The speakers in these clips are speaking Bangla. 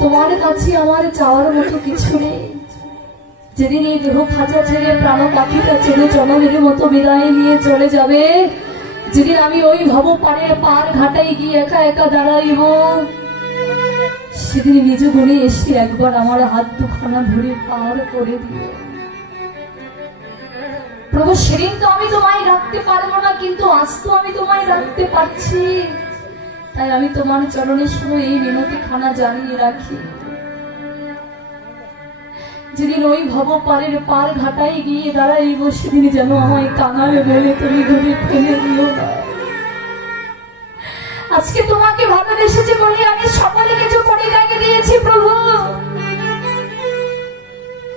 তোমার কাছে আমার চাওয়ার মতো কিছু নেই। যেদিন এই দেহ খাঁচা ছেড়ে প্রাণ পাখিটা ছেড়ে জনমের মতো বিদায় নিয়ে চলে যাবে, যেদিন আমি ওই ভব পার ঘাটাই গিয়ে একা একা দাঁড়াইব, সেদিন নিজ গুণে এসে একবার আমার হাত দুখানা ধরে পার করে দিও প্রভু। সেদিন তো আমি তোমায় রাখতে পারবো না, কিন্তু আজ তো আমি তোমায় রাখতে পারছি। তাই আমি তোমার চরণে শুধু এই মিনতি খানা জানিয়ে রাখি, যেদিন ওই ভব পার ঘাটাই গিয়ে দাঁড়াইব, সেদিন যেন আমায় কাঙাল বলে তুমি ধরে ফেলে দিও না। আজকে তোমাকে ভালোবেসেছি বলে আমি সকলে কিছু করে রেখে দিয়েছি প্রভু।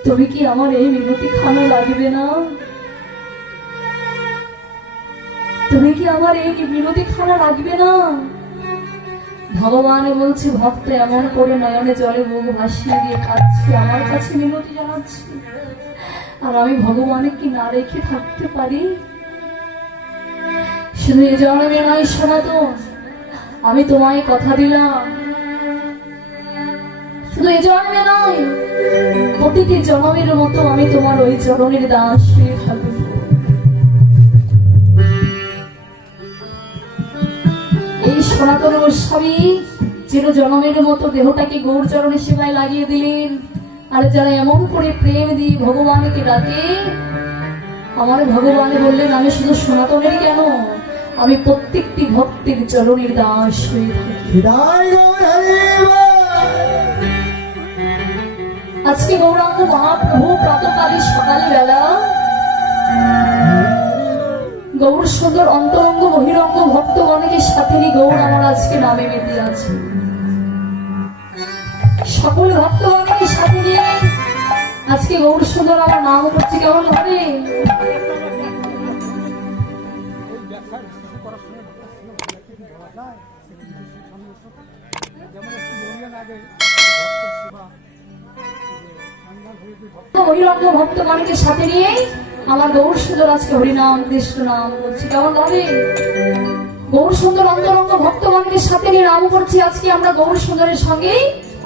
তুমি কি আমার এই মিনতি খানা লাগবে না? তুমি কি আমার এই মিনতি খানা লাগবে না? ভগবান বলছে, ভক্ত এমন করে নয়নে জলে মুখ ভাসিয়ে দিয়ে কাঁদছে, আমার কাছে মিনতি জানাচ্ছে, আর আমি ভগবানে কি না রেখে থাকতে পারি? শুধু এ জন্মে নয় সনাতন, আমি তোমায় কথা দিলাম, শুধু এ জন্মে নয় প্রতিটি জন্মের মতো আমি তোমার ওই চরণের দাস হয়ে থাকবো। এই সনাতন গোস্বামী চির জনমের মতো দেহটাকে গৌর চরণের সেবায় লাগিয়ে দিলেন। আর যারা এমন করে প্রেম দিয়ে ভগবানকে ডাকে, আমার ভগবান বললেন, আমি শুধু সনাতনের কেন, আমি প্রত্যেকটি ভক্তের চরণের দাস হয়ে থাকি। আজকে গৌরাঙ্গ মহাপ্রভু প্রাতকালে সকালবেলা গৌর সুন্দর অন্তরঙ্গ বহিরঙ্গ ভক্তগণকে সাথে নিয়ে গৌর আমার আজকে নামে বেঁধে আছে। সকল ভক্তগণকে সাথে নিয়ে আজকে গৌর সুন্দর আমার নাম করছে। কেমন ভাবে বহিরঙ্গ ভক্তগণকে সাথে নিয়ে আমার গৌর সুন্দর আজকে হরিনাম কৃষ্ণ নাম করছি। কেমন ভাবে গৌর সুন্দর অন্তরঙ্গ ভক্তগণকে সাথে নিয়ে নাম করছি। আজকে আমরা গৌর সুন্দরের সঙ্গে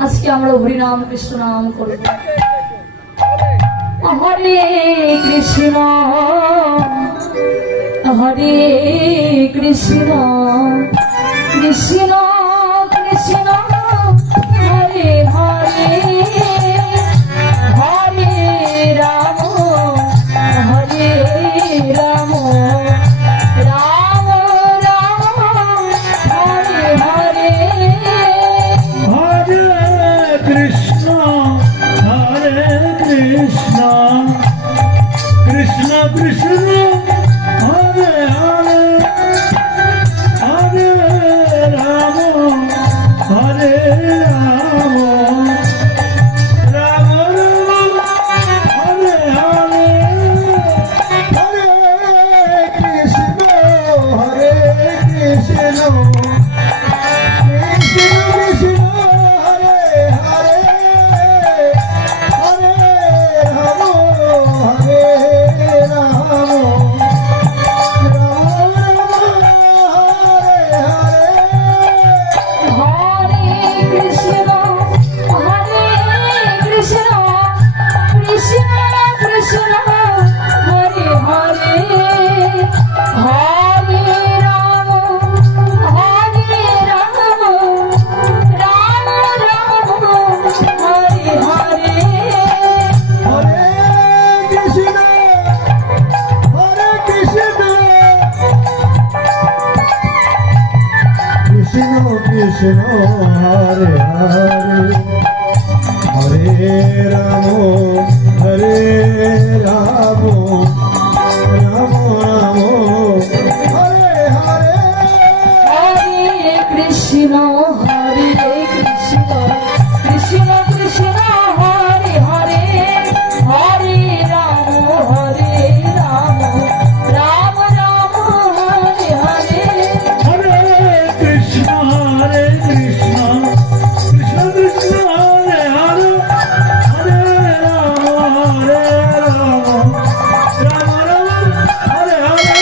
আজকে আমরা হরিনাম কৃষ্ণ নাম করব। হরে কৃষ্ণ হরে কৃষ্ণ কৃষ্ণ কৃষ্ণ হরে হরে হরে রাম হরে রাম রাম রাম হরে হরে হরে কৃষ্ণ কৃষ্ণ কৃষ্ণ হরে হরে হরে রাম হরে রাম রাম রাম হরে হরে হরে কৃষ্ণ হরে কৃষ্ণ কৃষ্ণ কৃষ্ণ হরে হরে হরে রাম হরে রাম রাম হরে কৃষ্ণ হরে কৃষ্ণ কৃষ্ণ কৃষ্ণ হরে হরে হরে রাম হরে রাম রাম রাম হরে হরে হরে কৃষ্ণ কৃষ্ণ কৃষ্ণ হরে হরে হরে রাম হরে রাম রাম রাম হরে হরে হরে কৃষ্ণ হরে কৃষ্ণ কৃষ্ণ কৃষ্ণ হরে হরে হরে রাম রাম রাম হরে হরে হরে কৃষ্ণ কৃষ্ণ কৃষ্ণ কৃষ্ণ হরে হরে হরে রাম রাম রাম হরে হরে হরে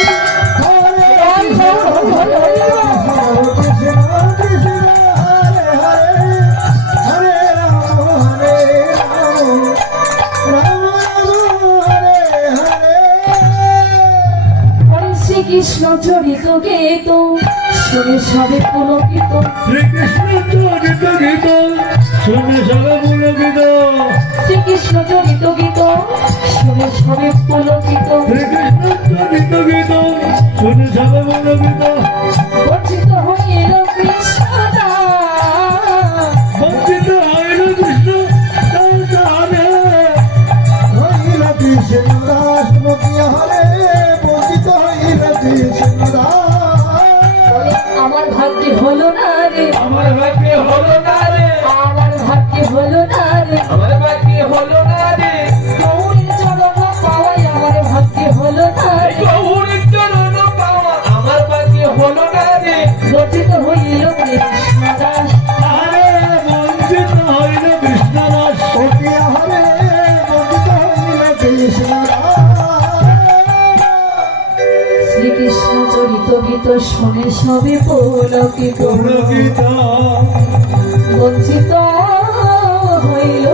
কৃষ্ণ কৃষ্ণ সবে পুলকিত শ্রীকৃষ্ণ চরিত গীত শুনে সবে পুলকিত শ্রীকৃষ্ণ চরিত গীত শুনে সবে পুলকিত শ্রীকৃষ্ণ চরিত গীত শুনে সবে পুলকিত বঞ্চিত হইল কৃষ্ণ বঞ্চিত হইল কৃষ্ণ দানে হইল কৃষ্ণ দাস নকিয়া হরে বঞ্চিত হইল কৃষ্ণ দাস আমার ভাগ্যে হলো না রে আমার ভাগ্যে হলো না রে আমার ভাগ্যে হলো না রে আমার ভাগ্যে হলো না রে গৌরীর চরণ পাওয়াই আমার ভাগ্যে হলো না রে গৌরীর চরণ পাওয়া আমার ভাগ্যে হলো না রে বঞ্চিত হইল কৃষ্ণ দাস আরে বঞ্চিত হইল কৃষ্ণ দাস নকিয়া হরে বঞ্চিত হইল কৃষ্ণ দাস শ্রীকৃষ্ণ চরিত গীত শুনে সবে পুলকিত পুলকিত বঞ্চিত হইল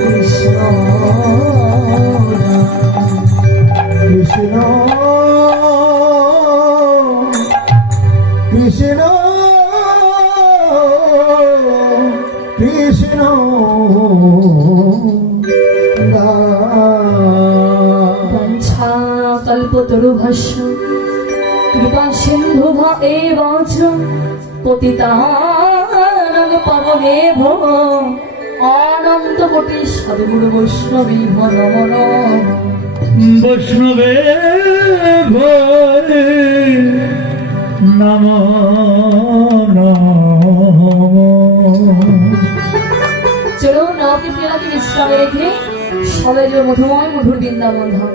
কৃষ্ণ কৃষ্ণ কৃষ্ণ কৃষ্ণ বঞ্ছা কল্পতরুভস্য কৃপা সিন্ধু এব চ পতিতানাং পাবনেভ অনন্ত কোটি সদ্গুরু বৈষ্ণবী নমো নমঃ বৈষ্ণবে ভরে নম চলুন নবদ্বীপ লীলাকে বিশ্রামে রেখে সবাই যে মধুময় মধুর বৃন্দাবন ধাম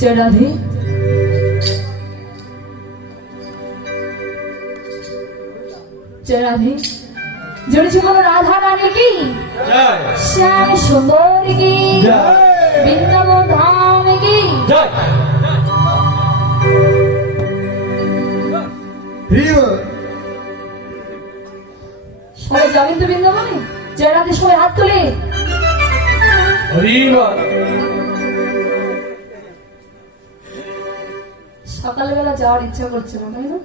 জয় রাধে জয় রাধে জড়েছে বলো রাধা রানী কি জয় শ্যাম সুন্দর কি জয় বৃন্দাবন ধাম কি জয় প্রিয় সবাই যাবেন তো বৃন্দাবনে জয় রাধে সবাই হাত তুলে হরিবা সকালবেলা যাওয়ার ইচ্ছা করছে না তাই না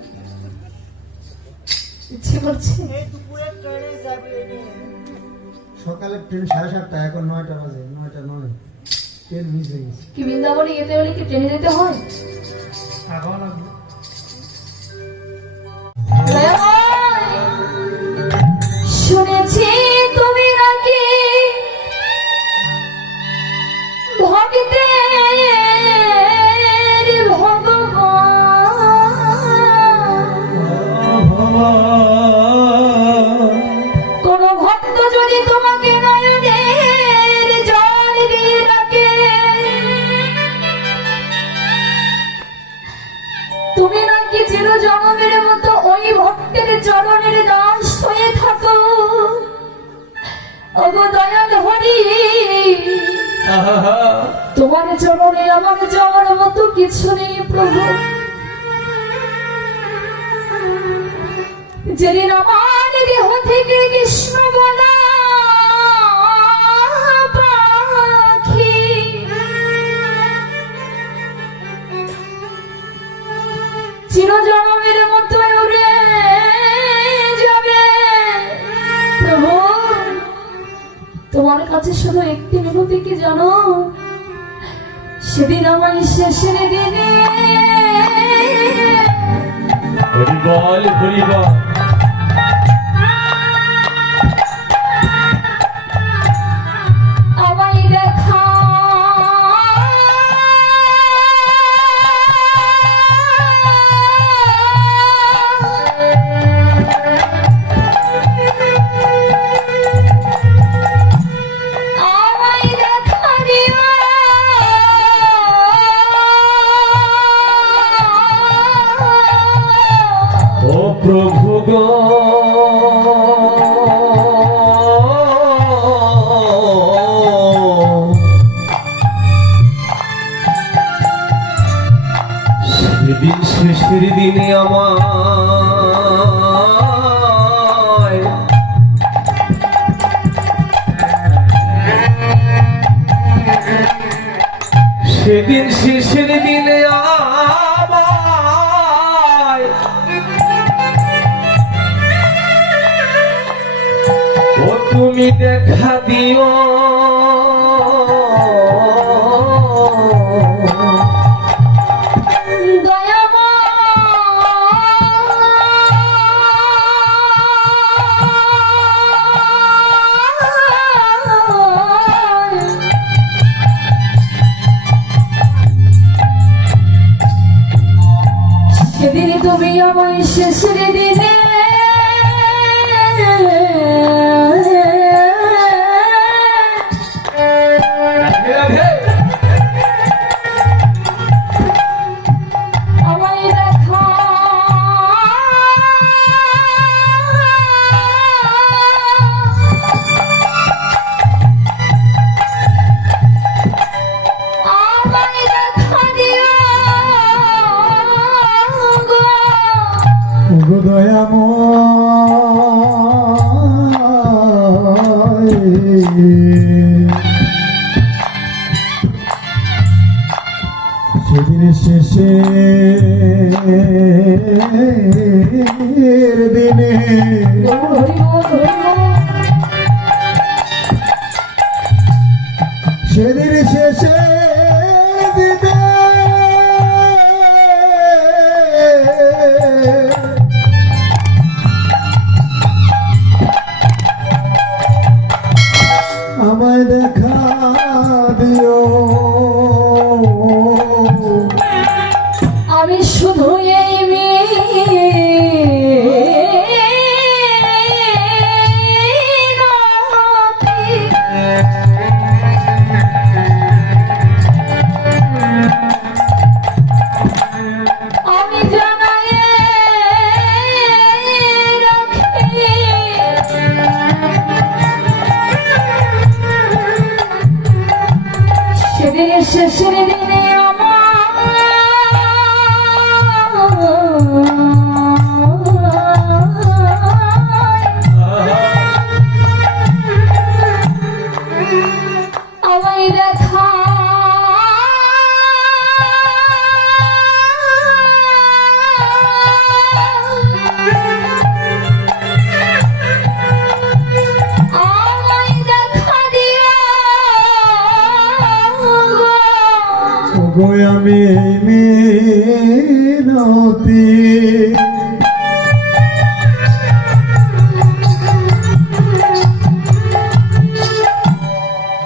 ইচ্ছে করছে সকালে ট্রেন 7:30 এখন 9টা বাজে 9টা 9 ট্রেন মিস হয়ে গেছে কি বৃন্দাবনে যেতে হলে কি ট্রেনে যেতে হয় এখন শুনেছি তুমি নাকি ভক্তের ভগবান কোন ভক্ত যদি তোমাকে নয়নের জল দিয়ে ডাকে তুমি নাকি চির জনমের মতো ওই ভক্তের চরণের দাস হয়ে থাকো ওগো দয়াল হরি তোমার চরণে আমার যাওয়ার মতো কিছু নেই প্রভু যেদিন আমার দেহ থেকে কৃষ্ণ বলা পাখি চিরজনমের মতো উড়ে যাবে প্রভু তোমার কাছে শুধু একটি মিনতি কি জানো সেদিন আমার শেষের দিনে হরিবল হরিবল আমায় দেখা আমায় দেখা দিও ও প্রভু গো সেদিন শেষের দিনে আমায় সেদিন শেষের দিনে আমায় তুমি দেখা দিও সেদিন তুমি আমায় শেষের দিনে আমায় দেখা আমায় দেখা দিও ওগো দয়াময় সেদিন শেষে দিনে সেদিন শেষে দিনে আমায় দেখা দিও আমি শুধু এই আমি জানাই রাখি সেদিনের শেষের দিনে আমায় দেখা আমায় দেখা দিও ওগো আমি মিনতি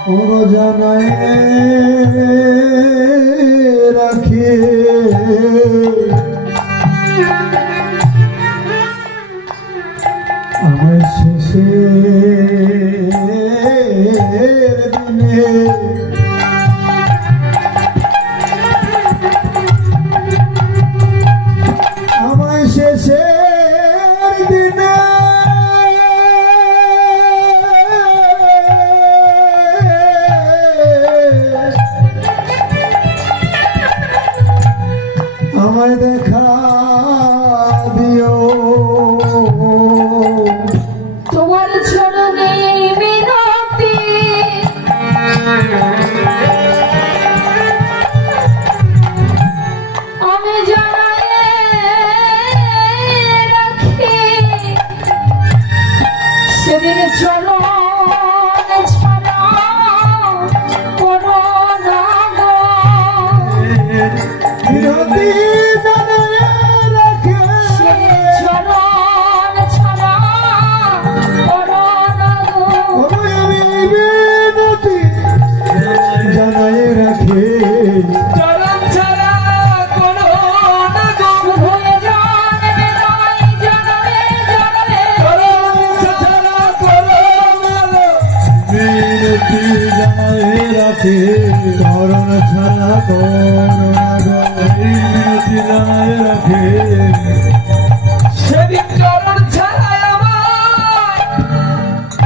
ওগো জানাই রাখি আমার শেষে দিনে আমায় শেষের দিনে আমায় দেখা দিও তোমার চরণে মিনতি আমি জানাই রাখি সেদিন চরণ ছাড়া করো না গো বিরতি জানায় রাখে চরণ ছাড়া করো না গো ওগো আমি বিনতি জানায় রাখে চরণ ছাড়া করো না গো শুধু জন্মে নয় জন্মে জন্মে চরণ ছাড়া করো না গো বিনতি জানায় রাখে চরণ ছাড়া করুণা বিনতি জানায় রাখে সেদিন চরণ ছাড়াই আমার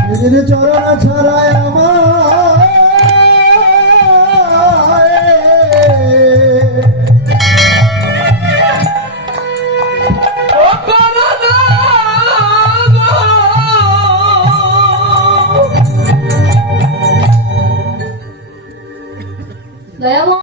সেদিন চরণ ছাড়ায় আমার ও করো না গো। দয়াময়